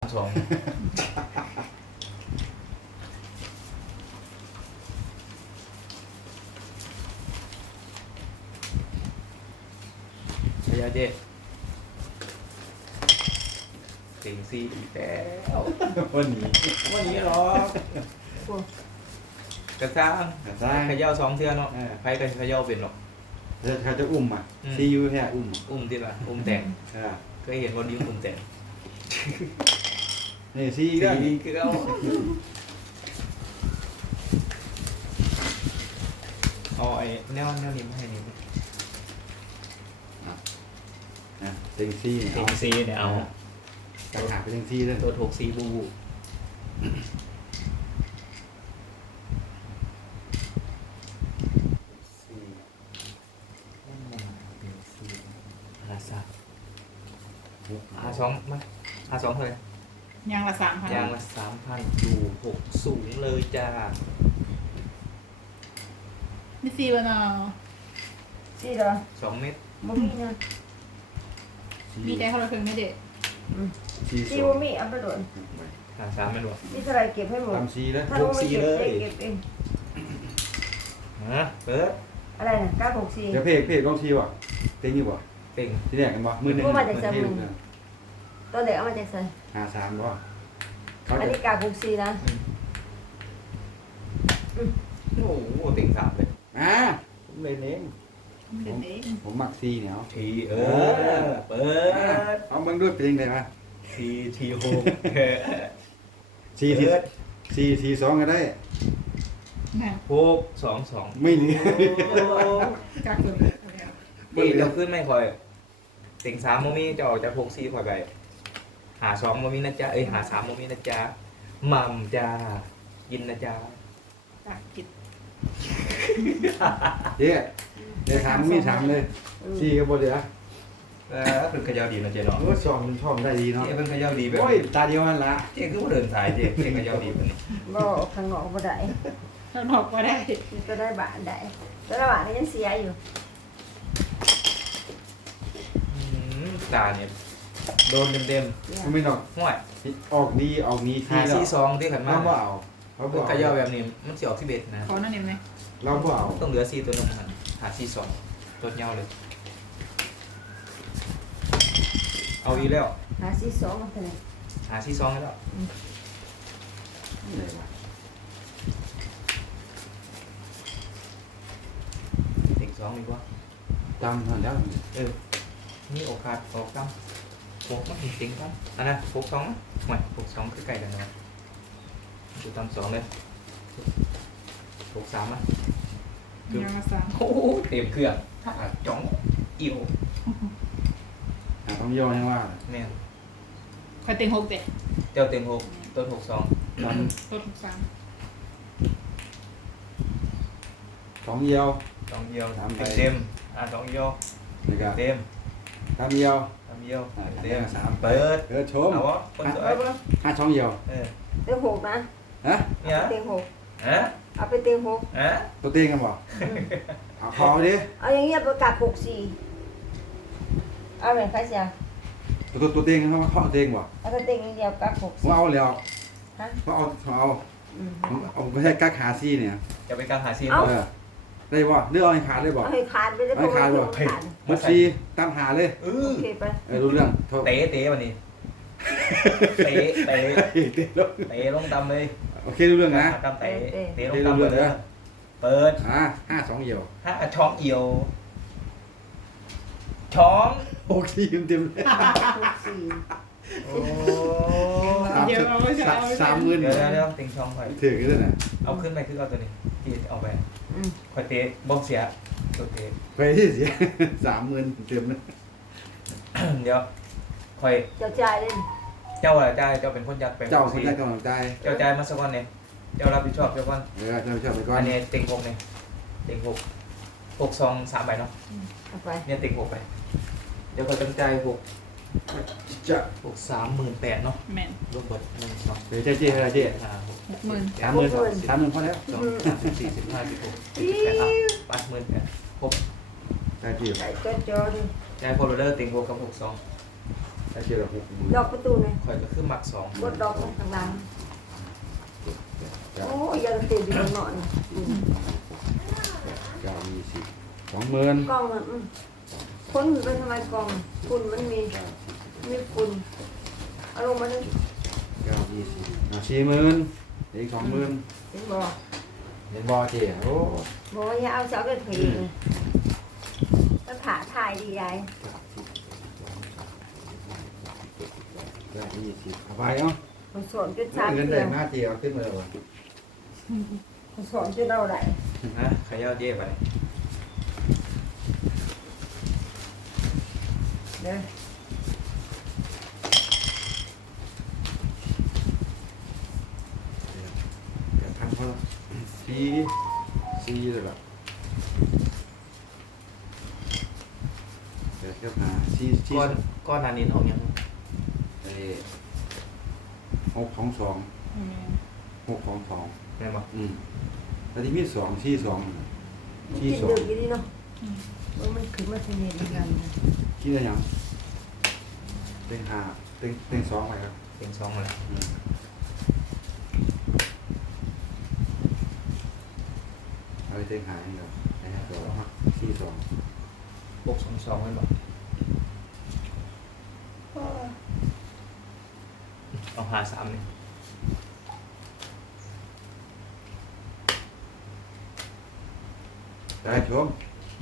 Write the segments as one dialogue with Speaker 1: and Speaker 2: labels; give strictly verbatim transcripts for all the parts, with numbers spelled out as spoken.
Speaker 1: สองระยะเจ๊เต็งซีอีกแล้ว
Speaker 2: วันนี้
Speaker 1: วันนี้หรอกกระซ้าง
Speaker 2: กระซ้าง
Speaker 1: ขย่าสองเทื่อเนาะ
Speaker 2: เออ
Speaker 1: ใครก็ขย่าเป็นหรอก
Speaker 2: จะเขาจะอุ้มอ่ะ
Speaker 1: อืม
Speaker 2: ซียูแค่อุ้ม
Speaker 1: อุ้มที่ละอุ้มแต่ง
Speaker 2: อ่า
Speaker 1: เคยเห็นวันนี้อุ้มแต่ง
Speaker 2: นี่ซี
Speaker 1: สี
Speaker 2: ก็
Speaker 1: คือเอาเอาไอ้แนวแนวนี้มาให้นี่
Speaker 2: นะเต็งซี
Speaker 1: เต็งซีเนี่ยเอา
Speaker 2: ต่างหากเป็นเต็งซีเลย
Speaker 1: ตัวถูกซีบูบู หาสามหาสองมาหาสองเท่าไหร่
Speaker 3: ยางละสามพัน
Speaker 1: ยางละสามพันอยู่หกสูงเลยจ้า
Speaker 3: นี่สี่วันเอา
Speaker 4: สี่เหรอ
Speaker 1: สองเม็ด
Speaker 4: บ่มีนะ
Speaker 3: มีใจเขาเราเพิ่งไม่เด็ด
Speaker 4: อืม
Speaker 2: ซีส
Speaker 4: สี่
Speaker 2: อ
Speaker 4: บ่
Speaker 2: ง
Speaker 4: มีเอาไปโดน
Speaker 1: หาสามไม่รวม
Speaker 4: นี่เท่าไหรเก็บให้หมด
Speaker 2: ตามซีแล้ว
Speaker 4: ถ้าเราไม่เก็บ
Speaker 1: หกสี่เลย
Speaker 4: เก็บเอง
Speaker 1: ฮะเปิด
Speaker 4: อะไรนะเก้าหกสี่
Speaker 2: เดี๋ยวเพจเพจลองซีว่ะเต็งอยู่บ่
Speaker 1: เต็ง
Speaker 2: ที่แรกกันบ่มือหนึ่ง
Speaker 4: พวกมันจะ
Speaker 2: เปิด
Speaker 4: จำ
Speaker 2: เท
Speaker 4: มึ
Speaker 2: ป
Speaker 4: ง
Speaker 2: นะ
Speaker 4: ตัวเด็กเอามาจากใส่
Speaker 2: หาสามบ่เขา
Speaker 4: อัน
Speaker 2: จะ
Speaker 4: นี้เก้าหกสี่นะ
Speaker 1: โอ้โหเต็งสามเลย
Speaker 2: อ่าผมเลยเน้น
Speaker 3: เด็ดเอง
Speaker 2: ผมมักซีเนี่ยเอา
Speaker 1: ทีเออเปิด
Speaker 2: เอาเบิ่งด้วยเป็นยังไงมา
Speaker 1: ทีทีหก
Speaker 2: ซีทีซีทีสองก็ได้
Speaker 3: นะ
Speaker 1: หกสองสอง
Speaker 2: ไม่เหลือ
Speaker 3: กักเลย
Speaker 1: นี่เดี๋ยวขึ้นไม่ค่อยเต็งสามโมมี่จะออกจากหกสี่ค่อยไปหาสองโมมี่นะจ๊ะเอ้ยหาสามโมมี่นะจ๊ะหม่ำจ้ายินนะจ๊ะ
Speaker 3: กักกิด
Speaker 2: เจ๊ได้สามมีสามเลยซีก็บ่เหลือ
Speaker 1: เออเป็นขยาวดีนะเจ๊เนาะ
Speaker 2: โอ้ยสองมันชอบได้ดีเนาะ
Speaker 1: เจ๊เป็นขยาวดีแบบ
Speaker 2: โอ้ยตาเดียวนั่นละ
Speaker 1: เจ๊คือว่าเดินสายเจ๊เจ๊ขยาวดีแบบนี้
Speaker 4: บ่ข้างนอกบ่ได้
Speaker 3: เราหนอกก็ได้
Speaker 4: มันก็ได้บาทได้แต่ละบาทก็ยังเสียอยู่
Speaker 1: อืมตาเนี่ยโดนเต็ม
Speaker 2: มันไม่นอก
Speaker 1: ๆห่วย
Speaker 2: ออกดีออกนี้ซี
Speaker 1: หา
Speaker 2: แล้ว
Speaker 1: สี่สองที่ขันมา
Speaker 2: เราบ่เอาเราบ่
Speaker 1: ขยาว
Speaker 2: เอา
Speaker 1: แบบนี้มันจะออกที่เบ็ดนะ
Speaker 3: ขอนั่นเองไหม
Speaker 2: เราบ่เอา
Speaker 1: ต้องเหลือสี่ตัวนึงมันหาสี่สองตัวเงาเลย เอาอีกแล้ว
Speaker 4: หาสี่สองมาเท่าไหร่
Speaker 1: หาสี่สองให้แล้ว
Speaker 2: ไหนวะ
Speaker 1: เด็กสองดีกว่า
Speaker 2: จำทันแล้ว
Speaker 1: เออนี่โอกาสออกตั้งโคกมันจริงๆครับอันนั้นโคกสองนะไม่โคกสองคือไก่แล้วนะดูตามสองเลยโคกสามอ่ะ
Speaker 3: ยางละสาม
Speaker 1: โอ้โหเต็มเครื่องถ้าจ้องอิ่ว
Speaker 2: หาต้องย่อให้ว่า
Speaker 1: เนี่ย
Speaker 3: คอยเต็งหกเด็ด
Speaker 1: เจ้าเต็มหกต้นหกสองตอน
Speaker 3: ต้นหกสาม
Speaker 2: สองเดียว
Speaker 1: สองเดียว
Speaker 2: สามใบ
Speaker 1: เต็มอ่ะสองเดียว
Speaker 2: นี่ก็
Speaker 1: เต็ม
Speaker 2: สามเดียว
Speaker 1: สามเดียว
Speaker 2: อ่า
Speaker 1: เต็ม
Speaker 2: สาม
Speaker 1: เปิด
Speaker 2: เออชม
Speaker 1: เอาวะคนสวย
Speaker 2: ห้าช่องเดียว
Speaker 1: เออ
Speaker 4: เต็งหกนะ
Speaker 2: ฮะ
Speaker 1: เนี่ย
Speaker 4: เต็งหก
Speaker 1: ฮะ
Speaker 4: เอาไปเต็งหก
Speaker 1: ฮะ
Speaker 2: ตัวเต้งกันบ่เอาคอดิ
Speaker 4: เอาอย่างเงี้ยประกาศหกสี่เอาเหรียญใครเสีย
Speaker 2: ตัวตัวตัวเต้งกันเขาเขาเต้งบ่
Speaker 4: แล้วก็เต็งอย่างเดียวกักหก
Speaker 2: ผม
Speaker 4: สี่
Speaker 2: เอาแล้ว
Speaker 4: ฮะ
Speaker 2: เขาเอาเขาเอา
Speaker 4: อืม
Speaker 2: ผมเอาไม่ใช่กักหาซี่เนี่ย
Speaker 1: จะไปการหาซีน
Speaker 4: เอ้า
Speaker 2: เออได้บ่เลือกเอาให้ขาดได้บ่
Speaker 4: เอาให้ขาดไปเลย
Speaker 2: ให้ขาด
Speaker 4: เพ
Speaker 2: บ่
Speaker 4: ระว่ขาด
Speaker 2: หกซี่ตามหาเลย
Speaker 1: เอ
Speaker 4: โอ
Speaker 1: อ
Speaker 4: เคไป
Speaker 2: เออรู้เรื่องโทษ
Speaker 1: เตะเตะวันนี้เตะเตะ
Speaker 2: เต้ลง
Speaker 1: เตะลงตำเลย
Speaker 2: โอเครู้เรื่องนะ
Speaker 1: ตำเตะเตะลง
Speaker 2: เต้รู้
Speaker 1: ตำ
Speaker 2: เรื่อง
Speaker 1: เล
Speaker 2: เด้
Speaker 1: ย
Speaker 2: อ
Speaker 1: เปิด
Speaker 2: อ่าห้าสองเดียว
Speaker 1: ห้าช้องเอียวช้อง
Speaker 2: หกซี่เต็มๆเลย
Speaker 4: หกสี่
Speaker 1: โอ้
Speaker 2: สาม
Speaker 3: เดี๋ยวเราไม่ใช่
Speaker 2: สาม
Speaker 3: เอาไม่
Speaker 2: สามห
Speaker 3: ใช่
Speaker 2: มื่น
Speaker 1: เดี๋ยวเดี๋ยวเดี๋ยวติงช้องไป
Speaker 2: ถือกันเลยนะ
Speaker 1: เอาขึ้นไปคือเอาตัวนี้ที่เอาไป
Speaker 4: อืม
Speaker 1: คอยเตะบอกเสียตัวเตะ
Speaker 2: ไปที่เสียสามหมื่นเต็มเลย
Speaker 1: เดี๋ยวคอย
Speaker 4: เจ้าจ่ายเลย
Speaker 1: เจ้าอะไรเจ้าเจ้าเป็นคนยักษ์เป็น
Speaker 2: เจ้า
Speaker 1: ค
Speaker 2: คน
Speaker 1: น
Speaker 2: ได้
Speaker 1: ที่
Speaker 2: กำลังใจ
Speaker 1: เจ้าใจายมาสักวันเนี่ยเจ้ารับผิดชอบเจ้าวัน
Speaker 2: เออเราชอบไปก่อน
Speaker 1: อันนี้ติงหกเนี่ยติงหกหกซองสามใบเนาะ
Speaker 4: เอาไป
Speaker 1: เนี่ยติงหกไปเดี๋ยวคอยตั้งใจหก
Speaker 2: จะ
Speaker 1: หกสามหมื่นแปดเนาะ
Speaker 3: แมน
Speaker 1: รวมเบิดหนึ่งสอง
Speaker 2: เดี๋ยวเจ๊เจ๊อะไรเจ๊
Speaker 1: ห้าหก
Speaker 3: หกหมื่น
Speaker 2: สามหมื่นสามหมื่นพอแล้ว
Speaker 1: สองสามสิบสี่สิบห้าสิบหกสิบแปดอ่ะแปดหมื่นแปดหก
Speaker 2: ได้จีบ
Speaker 4: ใส่ก็จอดิ
Speaker 1: ยายโคโรเลอร์ติงหกกับหกสอง
Speaker 2: ถ้าเชียร์ละหกหมื่น
Speaker 4: ดอกประตูเลย
Speaker 1: ข่อยก็คือมักสอง
Speaker 4: กดดอกลงข้างล่าง
Speaker 2: เก้า
Speaker 4: โอ้ยยังติดอยู่บนหนอนอืม
Speaker 2: เก้ายี่สิบสองหมื่น
Speaker 4: กล้องมันอืมคนมันเป็นทำไมกล้องฝุ่นมันมีมีฝุ่นเอาลงมาเลย
Speaker 2: เก้ายี่สิบอ่ะสี่หมื่นอีกสองหมื่น
Speaker 4: เห็นบอก
Speaker 2: เห็นบอเจีโอ้
Speaker 4: บอกว่าอย่าเอาเสาเป็นผีเลยมันผ่าถ่ายดียาย
Speaker 2: เก้ายี่สิบเอาไปเนาะ
Speaker 4: มันสอนจนชา
Speaker 2: เงิน
Speaker 4: เก
Speaker 2: ได้
Speaker 4: ลียว
Speaker 2: หน้าเจียวขึ้นมาแล้ววะ
Speaker 4: มันสอนจนเราไหล
Speaker 1: ฮะเขย่าเย่ไป
Speaker 4: เด้อ
Speaker 2: เดี๋ยวพันพอละสี่สี่เลยล่ะเดี๋ยวเทียบหาสี่สี่
Speaker 1: ก้อนก้อนอันนี้ออกยัง
Speaker 2: เอ้หกสองสอง
Speaker 3: อืม
Speaker 2: หกสองสอง
Speaker 1: แม่นบ่
Speaker 2: อืมแล้วที่มีสองสี่สอง
Speaker 4: มัน
Speaker 2: สี่
Speaker 4: กิน
Speaker 2: สอง
Speaker 4: ดึกอยู่ดีเนาะเออมันขึ้นมาทีนี้ดีกันนะ
Speaker 2: คิดได้ยังเต็งห้าเต็งเต็งสองไปครับ
Speaker 1: เป็นสองเลย
Speaker 2: อืมเอาไปเต็งห้าให้เราไอ้ห้าสองสี่สอง
Speaker 1: หกสองสองแม่นบ่เอาหาสามนี่
Speaker 2: ได้ชม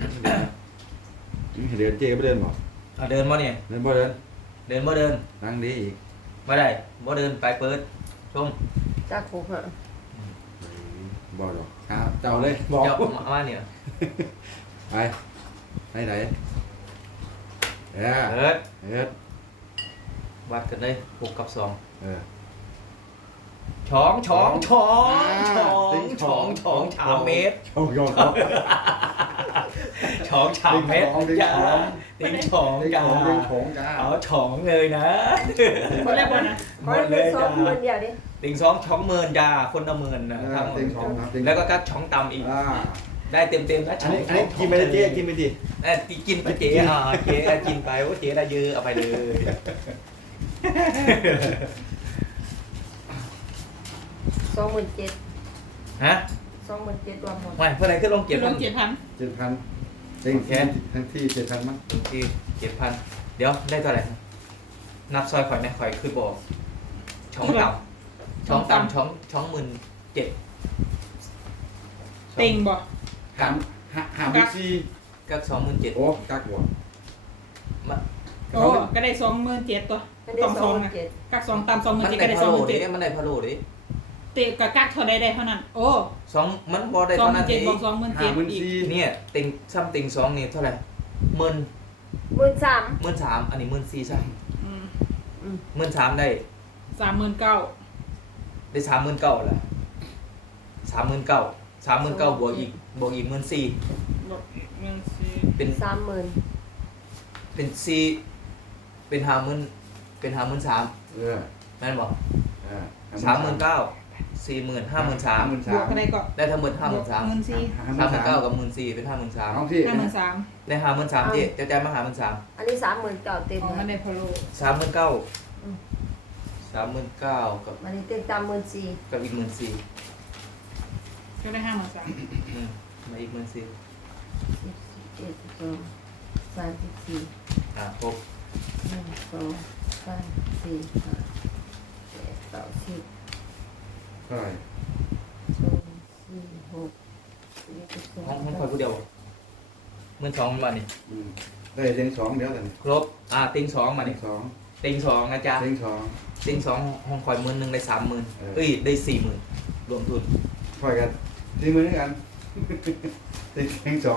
Speaker 2: นี่เดินเจ๊ไม่เดินบอก
Speaker 1: เอาเดินบ่เนี่ย
Speaker 2: เดินบ่เดิน
Speaker 1: เดินบ่เดิน
Speaker 2: นั่งดีอีก
Speaker 1: บ่ได้บ่เดินไปเปิดชม
Speaker 4: จากคุกเหรอ
Speaker 2: บ่ดอกครับเจ้าเลยบอก
Speaker 1: เจ้ามามาเนี่ย
Speaker 2: ไปไปไหนเออ
Speaker 1: เอิด
Speaker 2: เอ็ด
Speaker 1: วัดกันเลยหกกับสอง
Speaker 2: เออ
Speaker 1: ช้องช้องช้อง
Speaker 2: อ่า
Speaker 1: ช้อง
Speaker 2: ติ๊ง
Speaker 1: ช้องช้องชามเมตร
Speaker 2: ช่องยอง
Speaker 1: ช้องชามเมตร
Speaker 2: ติ๊ง
Speaker 1: จ้า
Speaker 2: ของ
Speaker 1: ติ๊งช้อง
Speaker 2: ติ๊ง
Speaker 1: จ้า
Speaker 2: ของติ๊งของจ้า
Speaker 1: เอาช้องเลยนะ
Speaker 3: คนแรกคนนะ
Speaker 1: ห
Speaker 4: ข
Speaker 1: ม
Speaker 4: อ
Speaker 1: ด
Speaker 4: ให้
Speaker 1: เล
Speaker 4: เป็น
Speaker 1: ย
Speaker 4: สอ
Speaker 1: จ้าง
Speaker 4: คนเดียวดิ
Speaker 1: ติ๊งสองช้องเมินจ้าคนละเมินนะ
Speaker 2: เออ
Speaker 1: ทั้ง
Speaker 2: ติ๊งของครับติ๊ง
Speaker 1: แล้วก็กักช้องตำอีก
Speaker 2: อ่า
Speaker 1: ได้เต็มเต็มๆนะ
Speaker 2: อัน
Speaker 1: ช้อง
Speaker 2: นี้อันนี้กินไปเลยเจ๊กินไปดิ
Speaker 1: เอ้ยกินไปเจ๊อ่าเจ๊กินไปว่าเจ๊ได้เยอะเอาไปเลย
Speaker 4: สองหมื่นเจ็ด
Speaker 1: ฮะ
Speaker 4: สองหมื่นเจ็ดรวมหมด
Speaker 1: ไม่เพื่อนอะไรขึ้นลง
Speaker 3: เจ็
Speaker 1: เจ็
Speaker 3: ด
Speaker 1: ด
Speaker 3: ล
Speaker 1: พัน
Speaker 3: งเจ็ดพัน
Speaker 2: เจ็ดพันเต็งแค่ทั้งที่เจ็ดพันมั้ง
Speaker 1: ลงที่เจ็ดพันเดี๋ยวได้เท่าไหร่นับซอยข่อยไหมข่อยคือบอกช้องต่ำช้องต่ำช้องช้องหมื่นเจ็ด
Speaker 3: เต็งบ่
Speaker 2: หามหาหามบิ๊กซี
Speaker 1: กักสองหมื่นเจ็ด
Speaker 2: โอ้กักหัว
Speaker 3: โอ้ก็ได้สองหมื่นเจ็ดตัว
Speaker 4: ไม่ได้
Speaker 3: ต้อง
Speaker 4: ส
Speaker 3: ส
Speaker 4: อ
Speaker 3: อง ง
Speaker 4: หมื่น
Speaker 3: นะ
Speaker 4: เจ็ด
Speaker 3: กักสองตามสองหมื่
Speaker 1: มัน น
Speaker 3: เจ็ดก็
Speaker 1: ได้
Speaker 3: ได้
Speaker 1: พะ
Speaker 3: สองห
Speaker 1: โล้
Speaker 3: มื่น
Speaker 1: ดิ
Speaker 3: เจ็ด
Speaker 1: มันได้พะโล้ดิ
Speaker 3: เตะกับกักเท่าใดได้เท่านั้น โอ้
Speaker 1: สองมันบอได้
Speaker 3: สอง
Speaker 1: เท่า
Speaker 3: หมื่
Speaker 1: นั้น
Speaker 3: นเจ็ด
Speaker 1: เอง
Speaker 3: บวกสองหมื่น
Speaker 2: หา
Speaker 3: เจ็ด
Speaker 2: หมื่น
Speaker 3: อีก
Speaker 2: ซี
Speaker 1: เนี่ยติงซ้ำติงสองนี่เท่าไหร่หมื่น
Speaker 4: หมื่นสาม
Speaker 1: หมื่นสามอันนี้หมื่นสี่ใช่
Speaker 3: อืม
Speaker 4: อืม
Speaker 1: หมื่นสามได้
Speaker 3: สามหมื่นเก้า
Speaker 1: ได้สามหมื่นเก้าแหละสามหมื่นเก้าสามหมื่นเก้าบวกอีกบวกอีกหมื่นสี่
Speaker 3: ลบเงินสี่
Speaker 1: เป็น
Speaker 4: สามหมื่น
Speaker 1: เป็นสี่เป็นห้าหมื่นเป็นห้าหมื่นสาม
Speaker 2: เออ
Speaker 1: แม่นบอก
Speaker 2: เออ
Speaker 1: สามหมื่นเก้าสี่หมื่นห้าหมื่นสาม
Speaker 2: หมื่น
Speaker 3: บ
Speaker 2: สาว
Speaker 3: ก
Speaker 2: ม
Speaker 3: อะไรก็
Speaker 1: ได้ทั้งหมดห้าหมื่นสาม
Speaker 3: เงินสี่
Speaker 1: ห้าหมื่นเก้ากับหมื่นสี่เป็นห้าหมื่นสาม
Speaker 2: เอาที่
Speaker 3: ห้าหมื่นสาม
Speaker 1: ได้ห้าหมื่นสามเจ๊เจ้าใจายมาห้าหมื่นสาม
Speaker 4: อันนี้สามหมื่นเก้าเต็ม
Speaker 3: อ๋อ
Speaker 4: เล
Speaker 3: มัน
Speaker 4: ย
Speaker 3: ได้พะโล
Speaker 1: สามหมื่นเก้า
Speaker 4: อืม
Speaker 1: สามหมื่นเก้ากับ
Speaker 4: อันนี้เต็มตามหมื่นสี่
Speaker 1: กับอีกหมื่นสี่
Speaker 3: ก็ได้ห้าหมื่นสาม
Speaker 1: อืมมาอีกหมื่นสี่
Speaker 4: สิบสิบเจ็ดสิบสองสามสิบสี่
Speaker 1: อ่าครบ
Speaker 4: หนึ่งสองสามสี่ห้าเจ็ดแปดสิบ
Speaker 2: เท่าไหร่
Speaker 4: สองสี่หกเจ็ดสิบสอง
Speaker 1: ห้องห้องคอยผู้เดียวหมื่นสองมานี่
Speaker 2: อืมได้เต็งสองเดี๋ยวแต่
Speaker 1: ครบอ่าติงสองมา
Speaker 2: เต็
Speaker 1: นี่
Speaker 2: งสอง
Speaker 1: ติงสองนะจ๊ะ
Speaker 2: เต็งสอง
Speaker 1: ติงสองห้องคอยหมื่นหนึ่งได้สามหมื่น
Speaker 2: เออ
Speaker 1: เอ้ยได้สี่หมื่นรวมทุน
Speaker 2: คอยกันที่มือกันเต็งเต็งสอง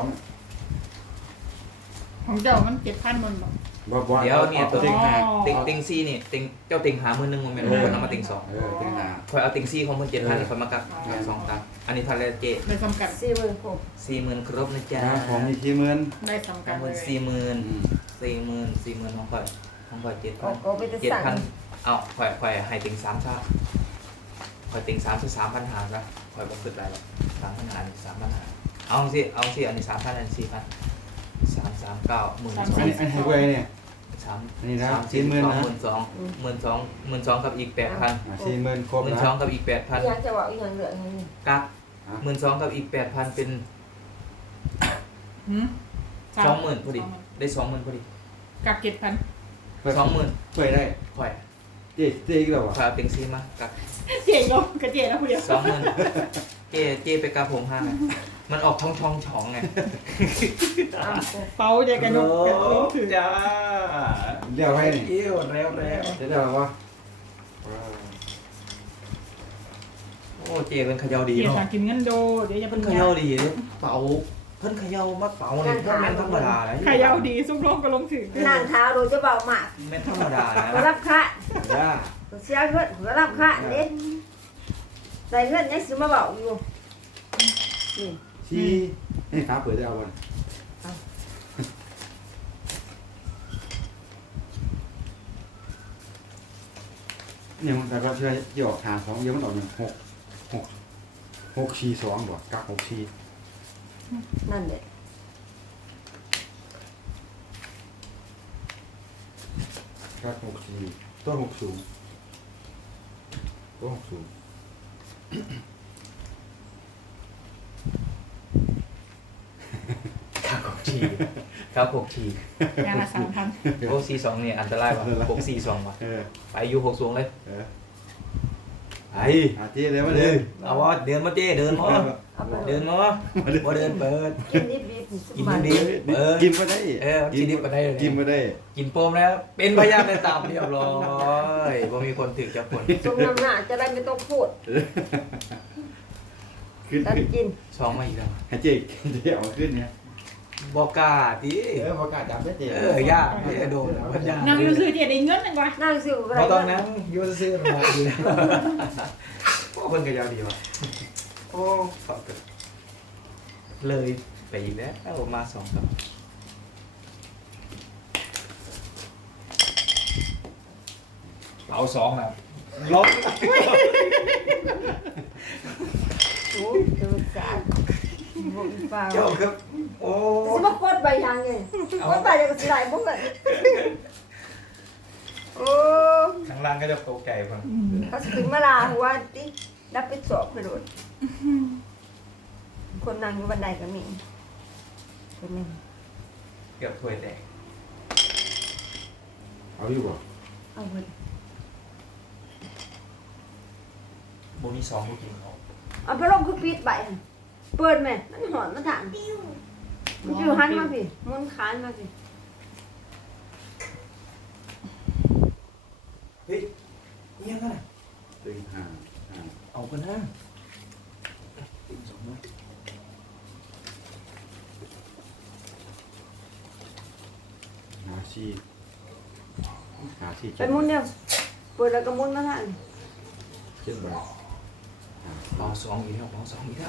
Speaker 3: ของเจ้ามันเจ็ดพันมันบ่
Speaker 2: บ่บ่
Speaker 1: เดี๋ยวเนี่ยตัว
Speaker 2: เต็งห้า
Speaker 1: ติงติงซี่นี่ติงเจ้าติงหาหมื่นหนึ่งมันเป็นคนเอามาติงสอง
Speaker 2: เออเต็งห้า
Speaker 1: คอยเอาติงซี่ของเพิ่นเจ็ดพัน
Speaker 2: เออ
Speaker 1: คอยมากักกักสองตังค์อันนี้ทันเลยเจ๊
Speaker 3: ได้สำกัด
Speaker 4: สี่หมื่นหก
Speaker 1: สี่หมื่นครบนะจ๊ะ
Speaker 2: นะผมมีกี่หมื่น
Speaker 3: ได้สำกั
Speaker 1: กั
Speaker 3: ด
Speaker 1: ก
Speaker 3: เล
Speaker 1: เงิน
Speaker 3: ย
Speaker 1: สี่หมื่น
Speaker 2: อืม
Speaker 1: สี่หมื่นสี่หมื่นของคอยของคอยเจ็ด
Speaker 4: อ
Speaker 1: พั
Speaker 4: อน กก็ไปจะ
Speaker 1: เจ็ด
Speaker 4: สั่ง
Speaker 1: พันเอาคอยคอยให้ติงสามชาคอยติงสามคือสามพันหานะคอยบอกขึ้นไรหรอกสามพันหาสามพันหาเอาสิเอาสิอันนี้สามพันอันนี้สี่พันสามสามเก้าหมื่นสอง
Speaker 2: อันนี้อันนี้ให้ไว้เนี่ย
Speaker 1: สามาม
Speaker 2: นี่นะ
Speaker 1: สาม
Speaker 2: สี่
Speaker 1: สี่
Speaker 2: หมื่น
Speaker 1: สอง
Speaker 2: นะ
Speaker 1: หมื่นสองหมื่นสองหมื่นสองกับอีกแปดพัน
Speaker 2: อ่ะสี่หมื่นครบ
Speaker 1: หมื่น
Speaker 2: นะ
Speaker 1: สองกับอีกแปดพัน
Speaker 4: อยากจะบอกอีกอย่างเหลือไงนี่
Speaker 1: กัก
Speaker 2: อ่ะ
Speaker 1: หมื่นสองกับอีกแปดพันเป็น
Speaker 3: หืม
Speaker 1: สองหมื่นพอดีได้สองหมื่นพอดี
Speaker 3: กับเจ็ดพัน
Speaker 1: สองหมื่น
Speaker 2: เปิดได้
Speaker 1: ข่อย
Speaker 2: เจ๊เจ๊อีกแล้ววะ
Speaker 1: ข่อยเอาเต็งซีมากัก
Speaker 3: เจ๋งเนาะกระเจ๋งแล้วคนเดียว
Speaker 1: สองหมื่นเจเจไปกับผมห้าไงมันออกช่องช่องช่องไง
Speaker 4: อ่ะ
Speaker 3: เป่าใจกันนกกันนกถือ
Speaker 1: จ้า
Speaker 2: เดี๋ยวให้นี่
Speaker 1: เอี้ยวแล้วแล้ว
Speaker 2: เดี๋ยวเดี๋ยววะว้าว
Speaker 1: โอ้เจเป็นเขย่าดี
Speaker 3: เกี่ยว
Speaker 1: เนาะ
Speaker 3: กับกินเงินโดเดี๋ยวจะ
Speaker 1: เพิ่
Speaker 3: เป็น น
Speaker 1: เขย่าดีเลยเป่าเพิ่นเขย่ามาเป่าเนี่ยเพิ่นแม่นธรรมดาเลย
Speaker 3: ใครยาวดีซุ่มลงก็ลงถือ
Speaker 4: นั่งเท้าโดยจะเบามาก
Speaker 1: แม่นธรรมดา
Speaker 4: ก็
Speaker 1: นะ
Speaker 4: รับค่า
Speaker 2: ย่า
Speaker 4: เสียเงินก็รับค่าเด็ดใส่เงินยังซื้อมาเบาอยู่นี่
Speaker 2: ชี้นี่ขาเปิดได้เอาบอลเนี่ยมันแต่ก็เชื่อหยอกหาสองเยอะมันออกหนึ่งหกหกหกชีสองบ่กักหกชี
Speaker 4: นั่นแหละ
Speaker 2: กักหกชีต้นหกสูงต้นหกสูง
Speaker 1: ข้าวหกชีข้าวหกชี
Speaker 3: ยางละสามพัน
Speaker 1: โอ้สี่สองเนี่ยอันตรายว่ะหกสี่สองว่ะ
Speaker 2: เออ
Speaker 1: ไปอยู่หกสูงเลย
Speaker 2: เออ
Speaker 1: ไอ้
Speaker 2: อาเจ๊เลยมาเดิน
Speaker 1: เอาวะเดินมาเจ้เดินมา
Speaker 4: เอาไป
Speaker 1: เดินมาบ่เดินเปิด
Speaker 4: กินนิดนิด
Speaker 1: กิน
Speaker 4: มัน
Speaker 1: นิ
Speaker 4: ดี
Speaker 1: ด เออ
Speaker 2: กินมาได้
Speaker 1: เออกินดิบมาได้เลย
Speaker 2: กินมาได้
Speaker 1: กินโปมแล้ว เป็นพยานในตามเรียบร้อยบ่มีคนถึกจะผล
Speaker 4: สมน้ำหน้าจะได้ไม่ต้องพูด
Speaker 2: ขึ้น
Speaker 4: กันกิน
Speaker 1: สองมาอีกแล้ว
Speaker 2: ให้เจ๊เจ๊เอาขึ้นเนี่ย
Speaker 1: บอกกล้าดิ
Speaker 2: เออประกาศจับได้เจ๊
Speaker 1: เออยากที่จะโดนพันยาก
Speaker 3: นางยูซื้อเจ็ดได้เงินหนึ่งวะ
Speaker 4: นั่งซื้ออะไร
Speaker 1: เพราะตอนนั้นยูซื้อมาอยู่แล้วโอ้เพิ่นก็ยาวดีว่ะโอ้ขอบคุณเลยไปอีกแล้วเอามาสองครับเอาสองนะลบ
Speaker 4: โอ้ยเจอสารบุกเปล่า
Speaker 1: เจ้าครับโอ้
Speaker 4: จะมากดใบยางไงกดใบจะสลายพวกเลยโอ้
Speaker 1: ข้างล่างก็จะตกใจฟัง
Speaker 4: เขาถึงมาลาหัวติรับไปสอบไปโดนคนนั่งอยู่บันไดก็มีคนนึง
Speaker 1: เกือบถ้วยแตก
Speaker 2: เอาอยู่บ่
Speaker 4: เอาไป
Speaker 1: โบมีสองลูกกินเขา
Speaker 4: เอาไปลงคือปิดใบเปิดไหมมันหอนมันถางมันอยู่หันมาพี่มุนคานมาพี่
Speaker 1: เฮ้ยยังไง
Speaker 2: ตึงห่าห่า
Speaker 1: เอากันนะติงสองนะ
Speaker 2: หาชีหาชี
Speaker 4: ไปมุนเดียวเปิดแล้วก็มุนมาทาง
Speaker 2: เช่นแบบหา
Speaker 1: เบาสองอีกแล้วเบาสองอีกแล้ว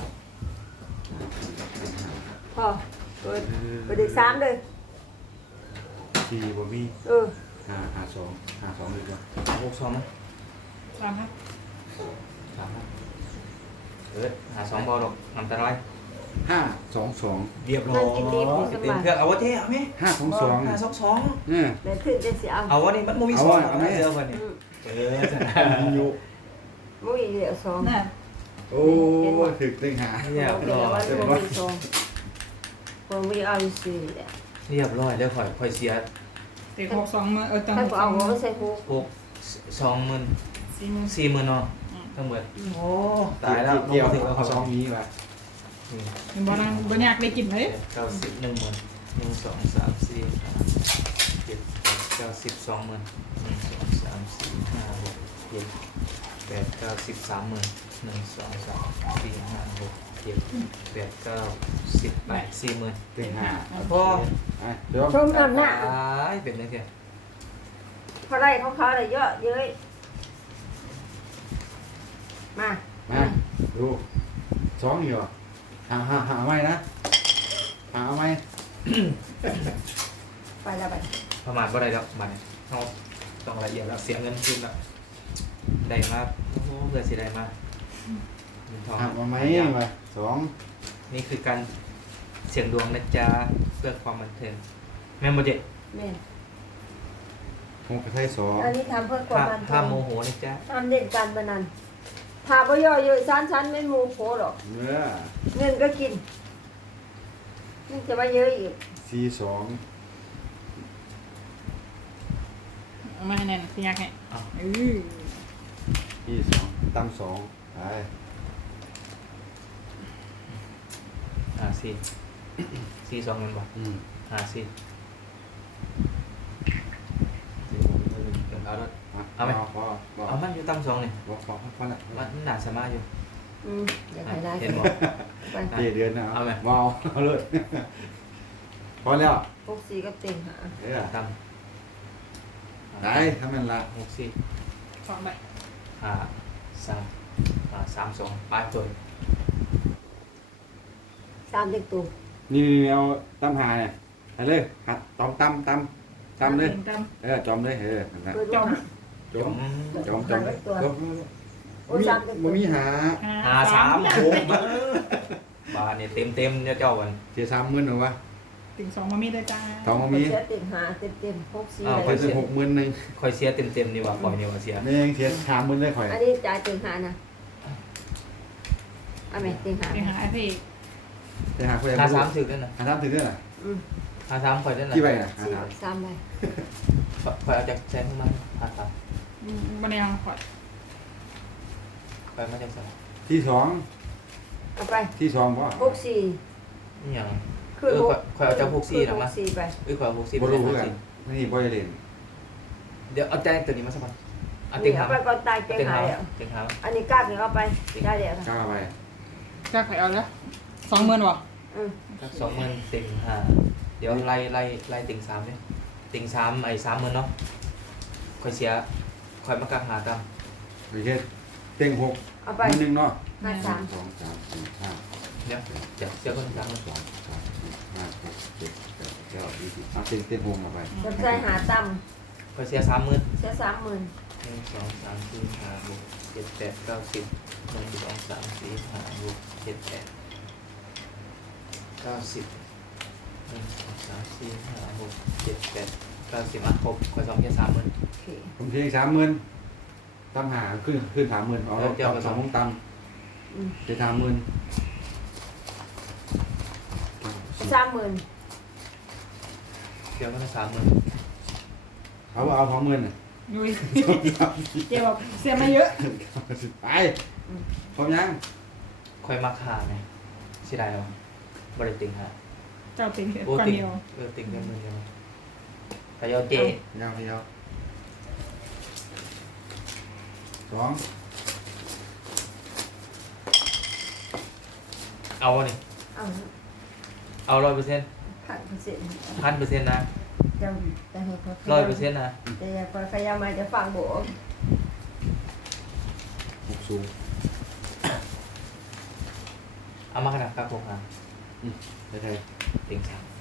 Speaker 4: พอเปิดเปิดอีกสามเลย
Speaker 2: ชีบ่มี
Speaker 4: เออ
Speaker 2: หาหาสองหาสองเลยก็
Speaker 1: หกสองนะ
Speaker 3: สามพัน
Speaker 1: สามนะเออหาสองบอลหรอกอันตราย
Speaker 2: ห้าสองสอง
Speaker 1: เรียบร้อยเต็มเครื่องเอาวะเท่เอาไหม
Speaker 2: ห้าสองสอง
Speaker 1: หาสองสอง
Speaker 2: เนี่ย
Speaker 4: เดี๋ยวถึงจะเสียเอา
Speaker 1: เอาวะนี่มันโมมีสองเอาไหมเจอวันนี้
Speaker 4: อืม
Speaker 1: เออ
Speaker 2: อยู่
Speaker 4: มุ้ยเดี๋ยวสอง
Speaker 3: น่ะ
Speaker 2: โอ้ถึกตึงหา
Speaker 1: เรียบ
Speaker 4: เดี๋ย
Speaker 1: ร้
Speaker 4: ว
Speaker 1: อ
Speaker 4: ว่าย มุ้ยสองมุ้ยเอาสี่แหละ
Speaker 1: เรียบร้อยแล้วข่อยข่อยเสีย
Speaker 3: เต็กหกสองมาเออตัง
Speaker 4: ให้
Speaker 3: หก
Speaker 4: ผม
Speaker 3: สอ
Speaker 4: เอา
Speaker 3: ง
Speaker 4: หัวใส่หู
Speaker 1: หกสองหมื่น
Speaker 3: สี่หมื่น
Speaker 1: สี่หมื่นเนาะทั้งหมดโอ้ตายแล้ว
Speaker 2: เกี่ยว
Speaker 1: ถึงแล้ว
Speaker 2: เอาสองนี้ว่ะ
Speaker 3: เป็นบ่นางบ่อยากได้กินเลย
Speaker 1: เก้าสิบหนึ่งหมื่นหนึ่งสองสามสี่ห้าเจ็ดเก้าสิบสองหมื่นหนึ่งสองสามสี่ห้าหกเจ็ดแปดเก้าสิบสามหมื่นหนึ่งสองสามสี่ห้าหกเจ็ดแปดเก้าสิบแปดสี่หมื่น
Speaker 2: ตึงหา
Speaker 1: พอ
Speaker 2: อ่ะเดี๋ยว
Speaker 4: ชมน้ำหน้า
Speaker 1: ตายเป็นไงเพี่ย
Speaker 4: เพราะไรเขาเขาอะไรเยอะเย้ยมา
Speaker 2: มาดูสองอยู่หาหาหาไม่นะหาไม่
Speaker 4: ไปแล้วไป
Speaker 1: ประมาณว่าได้แล้วบัตรเขาต้องละเอียดแล้วเสียเงินขึ้นแล้วได้มากโอ้โหเพื่อสิได้มากเงินทอง
Speaker 2: หามาไหมมาสอง
Speaker 1: นี่คือการเสี่ยงดวงนะจ๊ะเพื่อความบันเทิงแม่โมเจ
Speaker 4: แม่
Speaker 2: หกกระไทยสอง
Speaker 4: อันนี้ทำเพื่อความ
Speaker 1: ถ้า
Speaker 4: บันเทิ
Speaker 1: ถ้าง โมโหนะจ๊ะ
Speaker 4: ห้ามเล่นการพนันถ้าบ่ย่อเยอะชั้นชั้นไม่โมโหหรอก
Speaker 2: เนื้อ
Speaker 4: เงินก็กินนี่จะมาเยอะอีก
Speaker 2: สี่สอง
Speaker 3: เอามาให้แน่นขยักให้
Speaker 1: เอา
Speaker 3: เออ
Speaker 2: สี่สองตั้มสองไป
Speaker 1: หาสี่สี่สองเงินบ่
Speaker 2: อืม
Speaker 1: หาสี่สี่หกหนึ่งเดี๋ยวเอาแล้ว เอาไหม
Speaker 2: พอพอพอ
Speaker 1: เอามันอยู่ตั้มสองนี่
Speaker 2: พอพอพอละ
Speaker 1: มันหนาสมาอยู่
Speaker 4: อืมอยากให้ได้
Speaker 1: เห็นบ่
Speaker 4: ไป
Speaker 2: เจ็ดเดือนนะ
Speaker 1: เอาไหม
Speaker 2: วาวเอาเลยพอแล้ว
Speaker 4: พวกสี่ก็เต็งหา
Speaker 2: เออ
Speaker 1: ตั้ม
Speaker 2: ได้ทำมันละ
Speaker 1: หกสี่
Speaker 3: สองใบ
Speaker 1: ห้าสามห้าสามสองไปตัว
Speaker 4: สามเด็กตัว
Speaker 2: นี่นี่เอาตั้มหาเนี่ยไปเลยหัดตอมตั้มตั้มตั้มเลย
Speaker 3: ต็ต็ม
Speaker 2: เออจอมเลยเออนั่นแหละ
Speaker 4: เปิดดูหา
Speaker 2: จอมจอมจอมเลยจอม
Speaker 4: โอ้ยสามเด็กตั
Speaker 2: บ่
Speaker 4: ว
Speaker 2: มีหา
Speaker 1: หาสามหกมาบาทเนี่ยเต็มเต็มๆเนี่ยเจ้าวัน
Speaker 2: เสียสามหมื่นหรอวะ
Speaker 3: ถึงสองมามีได้จ้า
Speaker 2: สองบ่มี
Speaker 4: เสียเต็งหาเต็มเต็มๆพวกสี่
Speaker 2: ไปซื้อหกหมื่นหนึ่ง
Speaker 1: คอยเสียเต็มเต็มๆนี่ว่าคอยเนี่ยว่าเสีย
Speaker 2: แม่งเสียสามหมื่นเลยข่อย
Speaker 4: อันนี้จ่ายเต็งหานะเอาไหมเต็งหา
Speaker 3: ไปหาไอ้พี่
Speaker 2: ไปหาผู้ใด
Speaker 1: หา
Speaker 2: บ่รู้
Speaker 1: สามถึกนั่นน่ะ
Speaker 2: หาสามถึงด้วยน่ะ
Speaker 4: อืม
Speaker 1: หาสามคอยนั่นน่ะ
Speaker 2: กี่ใบน่ะหา
Speaker 4: สี่
Speaker 2: สาม
Speaker 4: สามใบ
Speaker 1: คอยเอาจากแซนขึ้นมาหาสาม
Speaker 3: บันไดของขอด
Speaker 1: คอยมาจากแซน
Speaker 2: ที่สอง
Speaker 4: เอาไป
Speaker 2: ที่สองบ่
Speaker 4: พวกสี่
Speaker 1: นี่อย่าง
Speaker 4: คือ
Speaker 1: เออข่อยข่อยเอาจากพวกสี่น่ะมา
Speaker 4: พวกสี่ไป
Speaker 1: เอ้ยคอยเอาหกสิบ
Speaker 2: บ่
Speaker 1: ไป
Speaker 2: รู้
Speaker 1: เล
Speaker 2: เพื่
Speaker 1: ย
Speaker 2: อน
Speaker 1: สิ
Speaker 2: นี่บ่ได้เล่น
Speaker 1: เดี๋ยวเอาใจตัวนี้มาสักพักเอา
Speaker 4: นี่
Speaker 1: เต็ง
Speaker 4: เอา
Speaker 1: หา
Speaker 4: ไปก่อนตายเต็ง
Speaker 1: เต็ง
Speaker 4: หา
Speaker 1: หา
Speaker 4: แล้ว
Speaker 1: เต็งหา
Speaker 4: อันนี้กล้าเนี่ยเอาไปได้เดี๋ยว
Speaker 2: ก้าวไป
Speaker 3: จ้าไข่เอาแล้วสองหมื่นวะ
Speaker 4: อืม
Speaker 1: สองหมื่นเต็งหาเดี๋ยวไล่ไล่ไล่เต็งสามเนี่ยเต็งสามไอ้สามหมื่นเนาะคอยเสียคอยมากางหาตาม
Speaker 2: ไปเฮ็ดเต็งหก
Speaker 4: เอาไป
Speaker 2: หมื่นหนึ่งเนาะ
Speaker 4: ห้าสาม
Speaker 2: สองสามสี่ห้า
Speaker 1: เดี๋ยวเดี๋ยวเสียคนสามหมื่น
Speaker 2: สองสามสี่ห้าหกเจ็ดแปดเก้ายี่สิบเอาเต็งเต็งหกเอาไป
Speaker 4: จะใส่หาต่
Speaker 1: คอยเสียสามหมื่น
Speaker 4: ำเสียสามหมื่น
Speaker 1: หนึ่งสองสามสี่ห้าหกเจ็ดแปดเก้าสิบหนึ่งสองสามสี่ห้าหกเจ็ดแปดเก้าสิบหนึ่งสองสามสี่ห้าหกเจ็ดแปดเก้าสิบอ่ะครบคอยสองแค่สามหมื่น
Speaker 4: โอเค
Speaker 2: ผมเพียงสามหมื่นตั้มหาขึ้นขึ้นสามหมื่นเอา
Speaker 1: แล้วเจ้า
Speaker 2: เอา
Speaker 1: ก็
Speaker 2: สอง
Speaker 1: สอง
Speaker 2: วงตั้ม
Speaker 4: อืม
Speaker 2: เจ็ดสามหมื่น
Speaker 4: สามหมื่น
Speaker 1: เดี๋ยวมันสามหมื่น
Speaker 2: เอาเอาสองหมื่นน่ะ
Speaker 3: ยุ้ย
Speaker 2: สองสามสี่
Speaker 3: เจ๊บอกเสียมาเยอะ
Speaker 2: สิบไปพร้อมยัง
Speaker 1: คอยมาขาไงเสียดายเอาบริติงฮะ
Speaker 3: เจ้าติงเด็ด
Speaker 1: โอ้
Speaker 3: ก่อน
Speaker 1: ติง
Speaker 3: เดียว
Speaker 1: เออติงเดียวมือเดียวไปเอาเจ
Speaker 2: ยาวพยาวสอง
Speaker 1: เอาวะนี่
Speaker 4: เอา
Speaker 1: เอาร้อยเปอร์เซ็นต์
Speaker 4: พันเปอร์เซ็นต์
Speaker 1: พันเปอร์เซ็นต์นะ
Speaker 4: จะจะให้เขา
Speaker 1: ร้อยเปอร์เซ็นต์นะ
Speaker 4: จะอยากขยับมาจะฟังโบ
Speaker 2: หกสูง
Speaker 1: เอามาขนาดครับผมฮะ
Speaker 2: ได้ไทย
Speaker 1: ติงสาม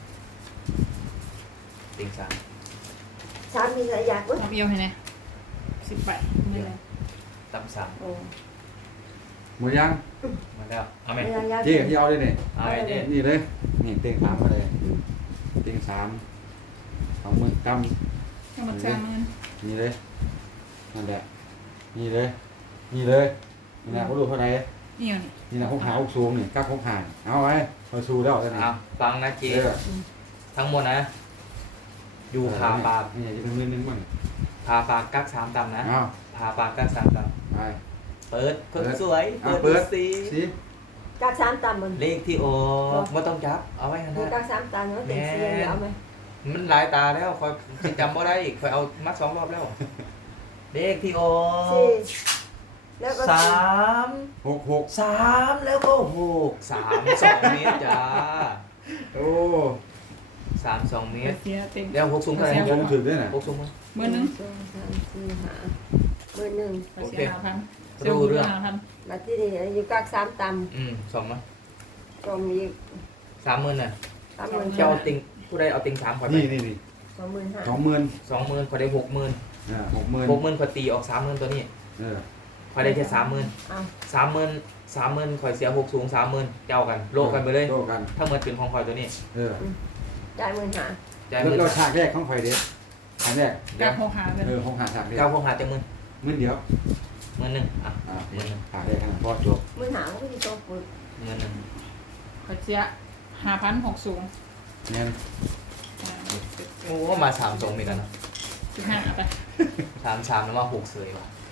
Speaker 1: ติงสาม
Speaker 4: สามมีอะไรอยากเว้ย
Speaker 3: ทำเอียวให้แน่สิบใบนี่เลย
Speaker 1: ต่ำสาม
Speaker 4: โอ้
Speaker 2: หมดยัง
Speaker 1: มาแล้วเอาไหม
Speaker 4: ไม่อยากอยาก
Speaker 2: เจ๊ที่เอาได้เนี่ย
Speaker 1: เอาไหมเจ
Speaker 2: นี่เลยนี่เต็งสามมาเลยเต็งสามสองหมื่นตั้ม
Speaker 3: ทั้งหมดสามหมื่น
Speaker 2: นี่เลยนั่นแหละนี่เลยนี่เลยนี่นะเขาดูเท่าไหร่
Speaker 3: นี่อยู่นี่
Speaker 2: นี่นะหกหาหกสูงนี่เก้าหกหาเอาไว้พอสูแล้วตอนนี้
Speaker 1: เอาฟังนะเจ
Speaker 2: เออ
Speaker 1: ทั้งหมดนะอยู่พาปาก
Speaker 2: นี่จะเป็นหมื่นหนึงมั้ง
Speaker 1: พาปากกักสามต่ำนะ
Speaker 2: เอา
Speaker 1: พาปากกักสามต่
Speaker 2: ไป
Speaker 1: ำเปิดคน
Speaker 2: เปิด
Speaker 1: สวย
Speaker 2: เอา
Speaker 1: เปิ
Speaker 2: เปิ
Speaker 1: ด
Speaker 2: ด
Speaker 1: สี
Speaker 2: สิ
Speaker 4: กากสามตำมัน
Speaker 1: เลขที่โออกไม่ต้องจับ เอาไว้ข้างห
Speaker 4: มี
Speaker 1: น้าก
Speaker 4: ากสามตำเนาะเต็งสี่เดี๋ยวเอาไหม
Speaker 1: มันหลายตาแล้วคอยสิจำบ่ได้อีกคอยเอามัดสองรอบแล้ว เลขที่โออ
Speaker 4: สี่แล้วก็
Speaker 1: สาม
Speaker 2: หกหก
Speaker 1: สามแล้วก็หกสามสองเมตรจ้า
Speaker 2: โอ้
Speaker 1: สามสองเมตร
Speaker 3: เสียเต็ง
Speaker 1: แล้วหกสูงเท่าไหร่
Speaker 3: เสีย
Speaker 2: ผมถือด้วยนะ
Speaker 1: หกสูงมั้ย
Speaker 3: หมื่นหนึ่ง
Speaker 4: สองสามสี่ห้าหมื่นหนึ่ง
Speaker 3: เสียห้าพัน
Speaker 1: โอเค
Speaker 3: เสียหกเรื่องห้าพัน
Speaker 4: มาที่นี่อยู่กากสามต
Speaker 1: อืมสองมั้ย
Speaker 4: ำก็มี
Speaker 1: สามหมื่นน่ะ
Speaker 4: สามหมื่น
Speaker 1: เจ้าเอาติงผู้ใดเอาติงสามขอไป
Speaker 2: นี่นี่นี่
Speaker 4: สองหมื่นห้า
Speaker 2: สองหมื่น
Speaker 1: สองหมื่นขอได้หกหมื่น
Speaker 2: อ่าหกหมื่น
Speaker 1: หกหมื่นขอตีออกสามหมื่นตัวนี้
Speaker 2: เออ
Speaker 1: ขอได้แค่สามหมื่น
Speaker 4: เอา
Speaker 1: สามหมื่นสามหมื่นขอยเสียหกสูงสามหมื่นเจ้ากันโลกันไปเลย
Speaker 2: โลกัน
Speaker 1: ถ้าเหมือนเป็นของคอยตัวนี้
Speaker 2: เออ
Speaker 4: จ่ายหมื่นห้า
Speaker 1: จ่ายห
Speaker 2: แล้ว
Speaker 1: มื่น
Speaker 2: เราฉากแรกของไฟเด็ดอันแรก
Speaker 3: กับหกหาเลย
Speaker 2: เออหกหาสามเลย
Speaker 1: เก้าพวกหาจังมือ
Speaker 2: เงินเดียว
Speaker 1: เงินหนึ่งอ่ะ
Speaker 2: อ่า
Speaker 1: เงินหนึ่ง
Speaker 2: หาได้ขนาดพอจบ
Speaker 4: มือหนาวก็จะต้องฝึก
Speaker 1: เงินหนึ่ง
Speaker 3: ขอเสียห้าพันหกสูง
Speaker 2: เงิน
Speaker 1: โอ้มาสามสองเหมือนกันเนาะ
Speaker 3: สิบห้าไป
Speaker 1: สามสามแล้วมาหกเสยว่ะ